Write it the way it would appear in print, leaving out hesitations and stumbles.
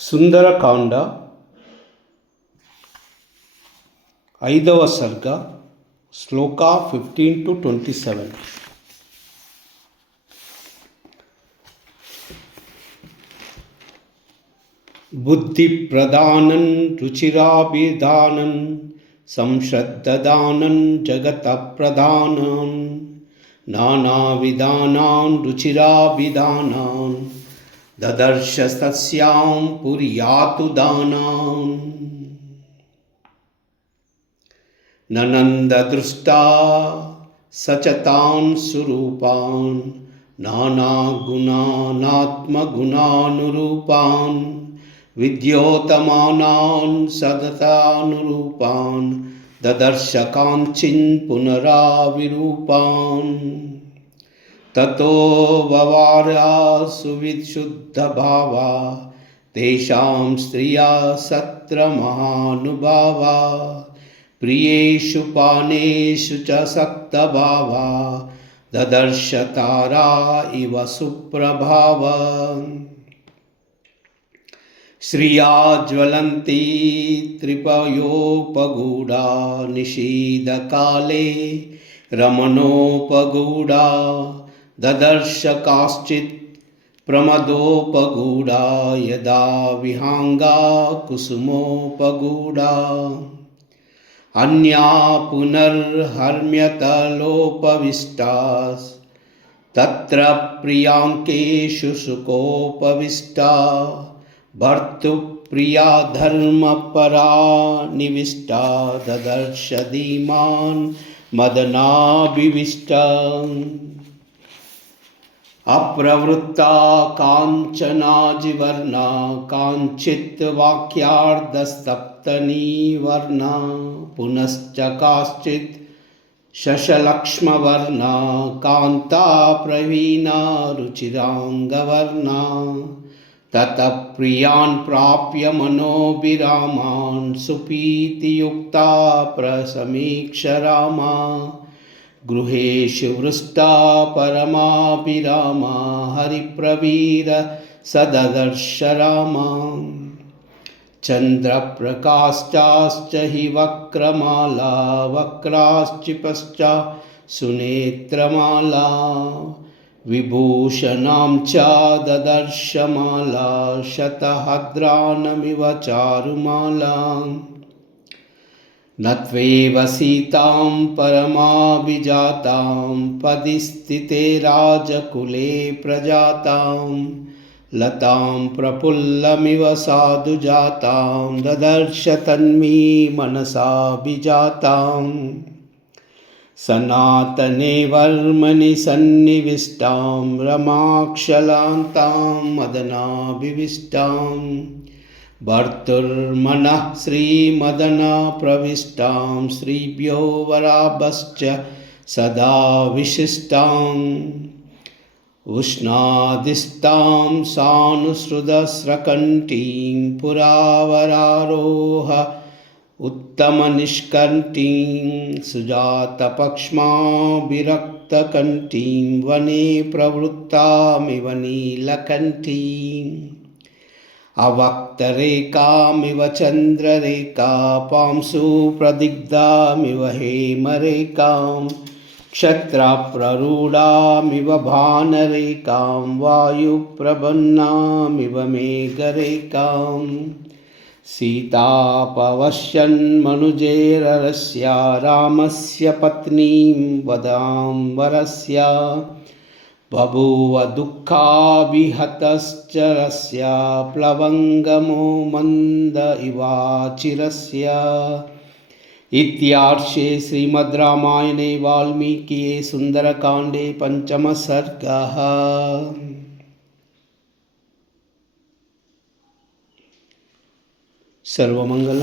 ಸುಂದರಕಾಂಡ 5వ ಸರ್ಗ ಶ್ಲೋಕ 15-27. ಬುದ್ಧಿಪ್ರಧಾನನ್ ರುಚಿರಾಭಿಧಾನನ್ ಸಂಶ್ರದ್ಧದಾನನ್ ಜಗತಪ್ರಧಾನನ್ ನಾನಾವಿಧಾನಾನ್ ರುಚಿರಾಭಿಧಾನಾನ್ ದದರ್ಶ ತಸ್ಯಾಂ ಪುರ್ಯಾತು ದಾನಾನ್ ನನಂದದೃಷ್ಟಾ ಸಚತಾನ್ ಸ್ವರೂಪಾನ್ ನಾನಾಗುಣಾನಾತ್ಮಗುಣಾನುರೂಪಾನ್ ವಿದ್ಯೋತಮಾನಾನ್ ಸದತಾನುರೂಪಾನ್ ದದರ್ಶ ಕಾಂಚಿನ್ ಪುನರಾವಿರೂಪಾನ್ ತತೋ ವವಾರ್ಯಾ ಸುವಿಶುದ್ಧಭಾವಾ ತೇಷಾಂ ಸ್ತ್ರಿಯಾ ಸತ್ರ ಮಹಾನುಭಾವಾ ಪ್ರಿಯೇಷು ಪಾನೇಷು ಚ ಸಕ್ತಭಾವಾ ದದರ್ಶ ತಾರಾ ಇವ ಸುಪ್ರಭಾವ ಶ್ರಿಯಾ ಜ್ವಲಂತಿ ತ್ರಿಪಯೋಪಗೂಢಾ ನಿಷೀದಕಾಲೇ ರಮಣೋಪಗೂಢಾ ದದರ್ಶ ಕಾಶ್ಚಿತ್ ಪ್ರಮದೋಪಗೂಢಾ ಯದಾ ವಿಹಾಂಗಾ ಕುಸುಮೋಪಗೂಢಾ ಅನ್ಯಾ ಪುನರ್ಹರ್ಮ್ಯತಲೋಪವಿಷ್ಟಾಸ್ ತತ್ರ ಪ್ರಿಯಾಂಕೇಷು ಸುಖೋಪವಿಷ್ಟಾ ಭರ್ತುಪ್ರಿಯಾ ಧರ್ಮಪರಾ ನಿವಿಷ್ಟಾ ದದರ್ಶ ಧೀಮಾನ್ ಮದನಾಭಿವಿಷ್ಟಾ ಅಪ್ರವೃತ್ತಾ ಕಾಂಚನಾಜಿವರ್ಣಾ ಕಾಂಚಿತ್ ವಾಕ್ಯಾರ್ಧಸ್ತಪ್ತನೀವರ್ಣಾ ಪುನಶ್ಚ ಕಾಶ್ಚಿತ್ ಶಶಲಕ್ಷ್ಮವರ್ಣಾ ಕಾಂತಾ ಪ್ರವೀಣಾ ರುಚಿರಾಂಗವರ್ಣಾ ತತಃ ಪ್ರಿಯಾನ್ ಪ್ರಾಪ್ಯ ಮನೋಭಿರಾಮಾನ್ ಸುಪೀತಿಯುಕ್ತಾ ಪ್ರಸಮೀಕ್ಷ ರಾಮಾ ಗೃಹೇಶು ವೃಷ್ಟಾ ಪರಮಾಭಿರಾಮಾ ಹರಿಪ್ರವೀರ ಸದದರ್ಶ ರಾಮಾ ಚಂದ್ರಪ್ರಕಾಶ್ಚಾಶ್ಚ ಹಿ ವಕ್ರಮಾಲಾ ವಕ್ರಾಶ್ಚಿಪಶ್ಚ ಸುನೇತ್ರಮಾಲಾ ವಿಭೂಷಣಾಂ ಚ ದದರ್ಶ ಮಾಲಾ ಶತಹದ್ರಾನಮಿವ ಚಾರುಮಾಲಾ ನತ್ವೇವ ಸೀತಾಂ ಪರಮಾಭಿಜಾತಾಂ ಪದಿ ಸ್ಥಿತೆ ರಾಜಕುಲೆ ಪ್ರಜಾತಾಂ ಲತಾಂ ಪ್ರಫುಲ್ಲಮಿವ ಸಾಧುಜಾತಾಂ ದದರ್ಶ ತನ್ಮೀ ಮನಸಾಭಿಜಾತಾಂ ಸನಾತನೆ ವರ್ಮಣಿ ಸನ್ನಿವಿಷ್ಟಾಂ ರಮಾಕ್ಷಲಾಂತಾಂ ಮದನಾಭಿವಿಷ್ಟಾಂ ಭರ್ತುರ್ಮನಃ ಶ್ರೀಮದನಾ ಪ್ರವಿಷ್ಟಾಂ ಶ್ರೀಭ್ಯೋ ವರಾಭಶ್ಚ ಸದಾ ವಿಶಿಷ್ಟಾಂ ಉಷ್ಣಾದಿಷ್ಟಾಂ ಸಾನುಸೃತಸ್ರಕಂಠೀಂ ಪುರಾವರಾರೋಹ ಉತ್ತಮನಿಷ್ಕಂಠೀಂ ಸುಜಾತಪಕ್ಷ್ಮಾಭಿರಕ್ತಕಂಠೀಂ ವನೆ ಪ್ರವೃತ್ತಾಮಿವ ನೀಲಕಂಠೀಂ ಅವಕ್ತರೇಕಾಮಿವ ಚಂದ್ರರೇಖಾ ಪಾಂಸು ಪ್ರದಿಗ್ಧಾಮಿವ ಹೇಮರೇಖಾಂ ಕ್ಷತ್ರಪ್ರರೂಢಾಮಿವ ಭಾನರೇಖಾಂ ವಾಯುಪ್ರಪನ್ನಾಮಿವ ಮೇಘರೇಖಾಂ ಸೀತಾಪವಶ್ಯನ್ಮನುಜೇರರಸ್ಯ ರಾಮಸ್ಯ ಪತ್ನೀಂ ವದಾಂಬರಸ್ಯ ಬಭೂವ ದುಃಖಾಭಿಹತಶ್ಚರಸ್ಯ ಪ್ಲವಂಗಮೋ ಮಂದ ಇವಾಚಿರಸ್ಯ ಇತ್ಯಾರ್ಷೆ ಶ್ರೀಮದ್ ರಾಮಾಯಣೆ ವಾಲ್ಮೀಕಿಯೇ ಸುಂದರಕಾಂಡೆ ಪಂಚಮ ಸರ್ಗಃ. ಸರ್ವಮಂಗಲ.